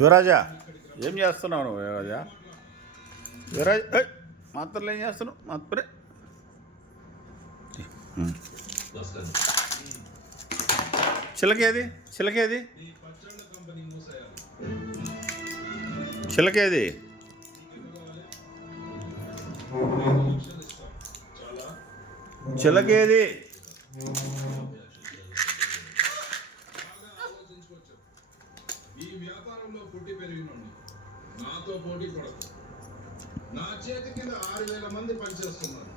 యువరాజా ఏం చేస్తున్నావు నువ్వు యువరాజా? యువరాజ్ మాత్రలు ఏం చేస్తున్నావు? మాత్రే చిలకేది చిలకేది చిలకేది చిలకేది ఈ వ్యాపారంలో పుట్టి పెరిగినోడిని నాతో పోటీ పడదు. నా చేతి కింద 6,000 మంది పనిచేస్తున్నారు.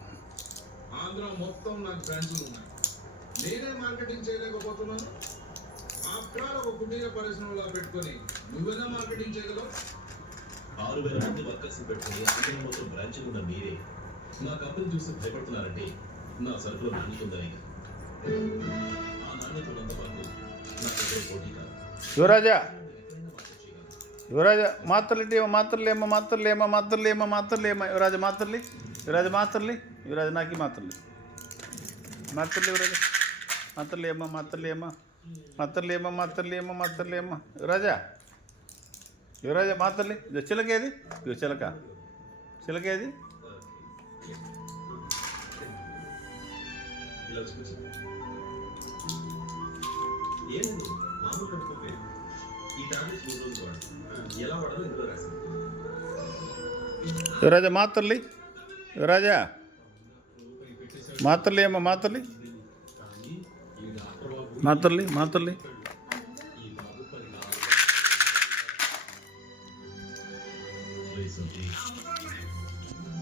ఆంధ్ర మొత్తం నాకు బ్రాంచులు ఉన్నాయి. నేనే మార్కెటింగ్ చేయలేకపోతున్నాను. ఆఫ్టర్ ఒక కుటీర పరిశ్రమలా పెట్టుకొని నువ్వెలా మార్కెటింగ్ చేయగలవు? 6,000 మంది వర్కర్స్ పెట్టుకుని ఆంధ్ర మొత్తం బ్రాంచ్ ఉన్న మీరే నా కంపెనీ చూసి భయపడుతున్నారంటే నా సరుకులో నాణ్యతుందని. ఆ నాణ్యత ఉన్నంత వరకు నా దగ్గర పోటీ కాదు. యువరాజా యువరాజా మాత్రలేంటి మాత్రలేమో మాత్రలేమో మాత్రలేమో మాత్రలేమో యువరాజ మాత్రలి యువరాజ మాత్రలి యువరాజ నాకి మాత్రలి మాత్రలి యువరాజ మాత్రలేమో మాత్రలేమో మాత్రలేమో మాత్రలేమో మాత్రలేమో యువరాజా యువరాజ మాత్రలి చిలకేది చిలక చిలకేది ఏముంది మామూలు కట్టుకోలేదు. ఈ టాబ్లెట్స్ 3 రోజులు వాడు ఎలా వాడాలో ఇందులో రాసింది. యువరాజా మాత్రలి యువరాజా మాత్రలేమో మాత్రలి మాత్రలి మాత్రలి